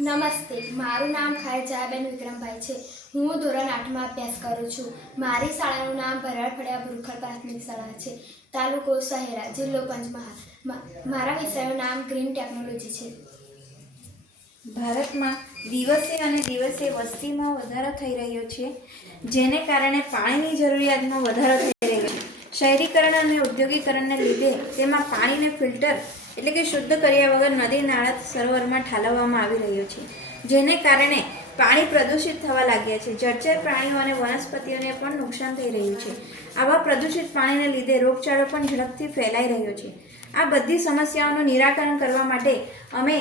નમસ્તે, મારું નામ ખાયજાબેન વિક્રમભાઈ છે. હું ધોરણ આઠમાં અભ્યાસ કરું છું. મારી શાળાનું નામ ભરાડફળિયા ભૂરખડ પ્રાથમિક શાળા છે. તાલુકો શહેરા જિલ્લો પંચમહાલ. મારા વિષયનું નામ ગ્રીન ટેકનોલોજી છે. ભારતમાં દિવસે અને દિવસે વસ્તીમાં વધારો થઈ રહ્યો છે. જેને કારણે પાણીની જરૂરિયાતમાં વધારો થઈ શહેરીકરણ અને ઉદ્યોગીકરણને લીધે તેમાં પાણીને ફિલ્ટર એટલે કે શુદ્ધ કર્યા વગર નદી નાળા સરોવરમાં ઠાલવવામાં આવી રહ્યો છે. જેને કારણે પાણી પ્રદૂષિત થવા લાગ્યા છે. જળચર પ્રાણીઓ અને વનસ્પતિઓને પણ નુકસાન થઈ રહ્યું છે. આવા પ્રદૂષિત પાણીને લીધે રોગચાળો પણ ઝડપથી ફેલાઈ રહ્યો છે. આ બધી સમસ્યાઓનું નિરાકરણ કરવા માટે અમે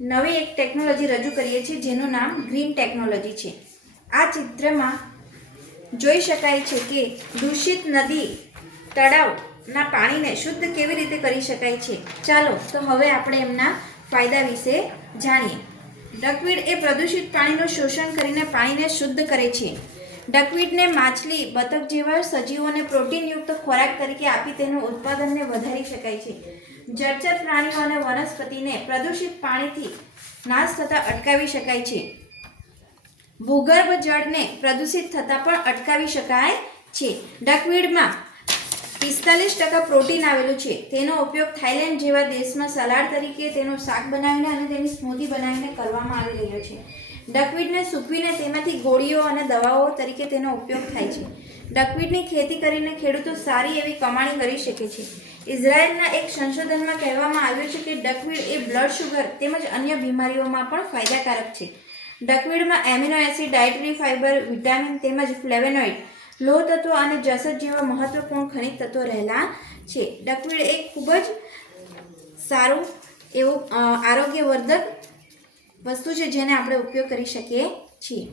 નવી એક ટેકનોલોજી રજૂ કરીએ છીએ, જેનું નામ ગ્રીન ટેકનોલોજી છે. આ ચિત્રમાં જોઈ શકાય છે કે દૂષિત નદી તળાવના પાણીને શુદ્ધ કેવી રીતે કરી શકાય છે? ચાલો, તો હવે આપણે એમના ફાયદા વિશે જાણીએ. ડકવીડ એ પ્રદૂષિત પાણીનું શોષણ કરીને પાણીને શુદ્ધ કરે છે. ડકવીડને માછલી, બતક જેવા સજીવોને પ્રોટીનયુક્ત ખોરાક તરીકે આપી તેનું ઉત્પાદનને વધારી શકાય છે. જળચર પ્રાણીઓ અને વનસ્પતિને પ્રદૂષિત પાણીથી નાશ થતાં અટકાવી શકાય છે. ભૂગર્ભ જળને પ્રદૂષિત થતાં પણ અટકાવી શકાય છે. ડકવીડમાં પિસ્તાલીસ ટકા પ્રોટીન આવેલું છે. તેનો ઉપયોગ થાઇલેન્ડ જેવા દેશમાં સલાડ તરીકે તેનું શાક બનાવીને અને તેની સ્મૂધી બનાવીને કરવામાં આવી રહ્યો છે. ડકવીડને સૂકવીને તેમાંથી ગોળીઓ અને દવાઓ તરીકે તેનો ઉપયોગ થાય છે. ડકવીડની ખેતી કરીને ખેડૂતો સારી એવી કમાણી કરી શકે છે. ઇઝરાયલના એક સંશોધનમાં કહેવામાં આવ્યું છે કે ડકવીડ એ બ્લડ શુગર તેમજ અન્ય બીમારીઓમાં પણ ફાયદાકારક છે. ડકવીડમાં amino acid, dietary fibre, vitamin તેમજ ફ્લેવેનોઇડ લોહ તત્વો અને જસત જેવા મહત્વપૂર્ણ ખનિજ તત્વો રહેલા છે. ડકવીડ એ ખૂબ જ સારું એવું આરોગ્યવર્ધક વસ્તુ છે જેને આપણે ઉપયોગ કરી શકીએ છીએ.